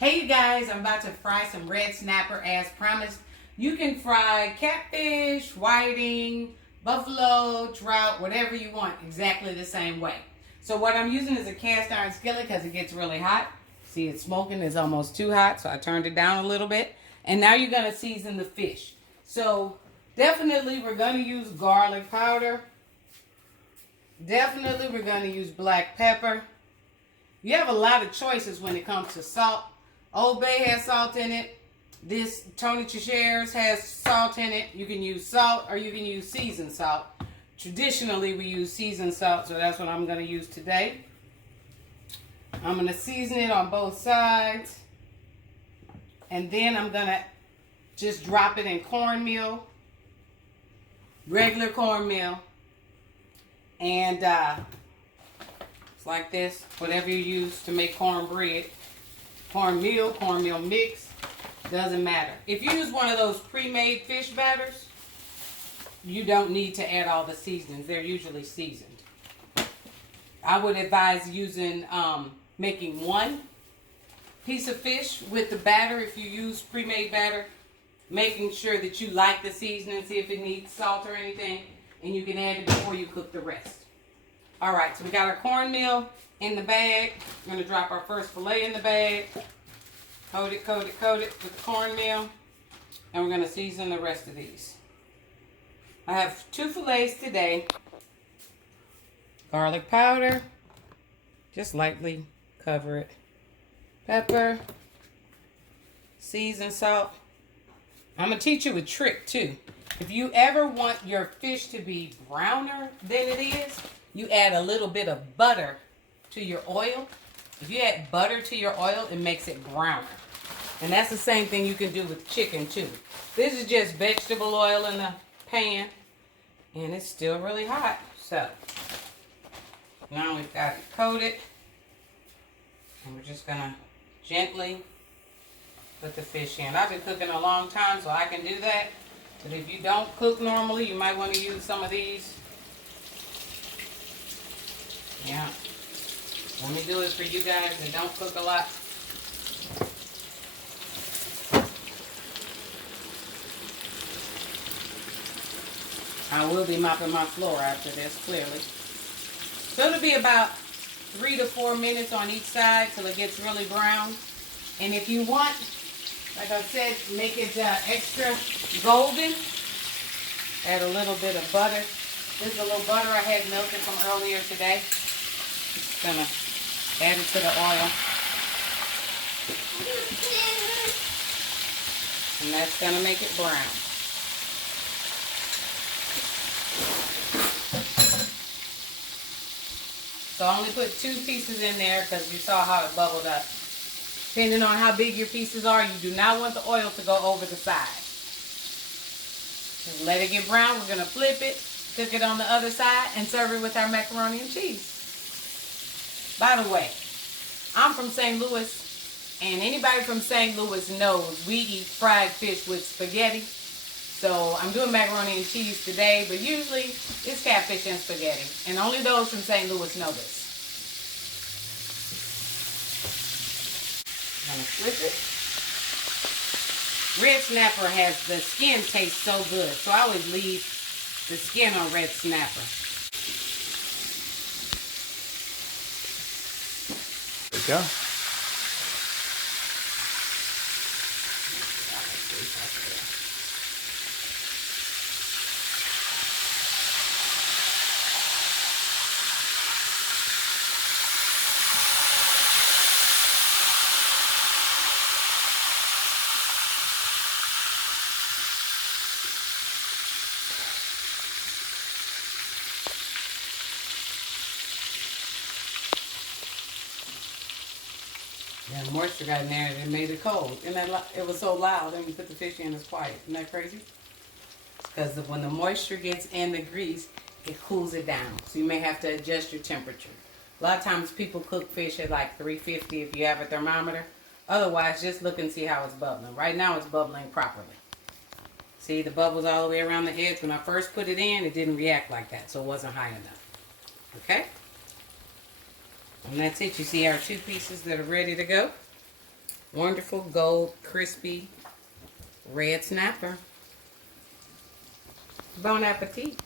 Hey you guys, I'm about to fry some red snapper as promised. You can fry catfish, whiting, buffalo, trout, whatever you want, exactly the same way. So what I'm using is a cast iron skillet because it gets really hot. See, it's smoking, it's almost too hot, so I turned it down a little bit. And now you're gonna season the fish. So definitely we're gonna use garlic powder. Definitely we're gonna use black pepper. You have a lot of choices when it comes to salt. Old Bay has salt in it. This Tony Chachere's has salt in it. You can use salt or you can use seasoned salt. Traditionally, we use seasoned salt, so that's what I'm going to use today. I'm going to season it on both sides. And then I'm going to just drop it in cornmeal. Regular cornmeal. And it's like this. Whatever you use to make cornbread. Cornmeal mix, doesn't matter. If you use one of those pre-made fish batters, you don't need to add all the seasonings. They're usually seasoned. I would advise using, making one piece of fish with the batter if you use pre-made batter, making sure that you like the seasoning, see if it needs salt or anything, and you can add it before you cook the rest. All right, so we got our cornmeal in the bag. We're going to drop our first fillet in the bag. Coat it with the cornmeal. And we're going to season the rest of these. I have 2 fillets today. Garlic powder. Just lightly cover it. Pepper. Seasoned salt. I'm going to teach you a trick too. If you ever want your fish to be browner than it is, you add a little bit of butter to your oil. If you add butter to your oil, it makes it browner. And that's the same thing you can do with chicken too. This is just vegetable oil in the pan. And it's still really hot. So, now we've got it coated. And we're just going to gently put the fish in. I've been cooking a long time, so I can do that. But if you don't cook normally, you might want to use some of these. Yeah. Let me do it for you guys that don't cook a lot. I will be mopping my floor after this, clearly. So it'll be about 3 to 4 minutes on each side till it gets really brown. And if you want, like I said, make it extra golden, add a little bit of butter. This is a little butter I had melted from earlier today. Just gonna add it to the oil. And that's gonna make it brown. So I only put 2 pieces in there because you saw how it bubbled up. Depending on how big your pieces are, you do not want the oil to go over the side. Just let it get brown. We're gonna flip it, cook it on the other side, and serve it with our macaroni and cheese. By the way, I'm from St. Louis, and anybody from St. Louis knows we eat fried fish with spaghetti. So I'm doing macaroni and cheese today, but usually it's catfish and spaghetti. And only those from St. Louis know this. I'm gonna flip it. Red snapper has, the skin tastes so good, so I always leave the skin on red snapper. There you go. Yeah, moisture got in there and it made it cold. And it was so loud, and we put the fish in, it's quiet. Isn't that crazy? Because when the moisture gets in the grease, it cools it down. So you may have to adjust your temperature. A lot of times people cook fish at like 350 if you have a thermometer. Otherwise, just look and see how it's bubbling. Right now, it's bubbling properly. See, the bubbles all the way around the edge. When I first put it in, it didn't react like that, so it wasn't high enough. Okay? And that's it. You see our 2 pieces that are ready to go. Wonderful gold, crispy red snapper. Bon appetit.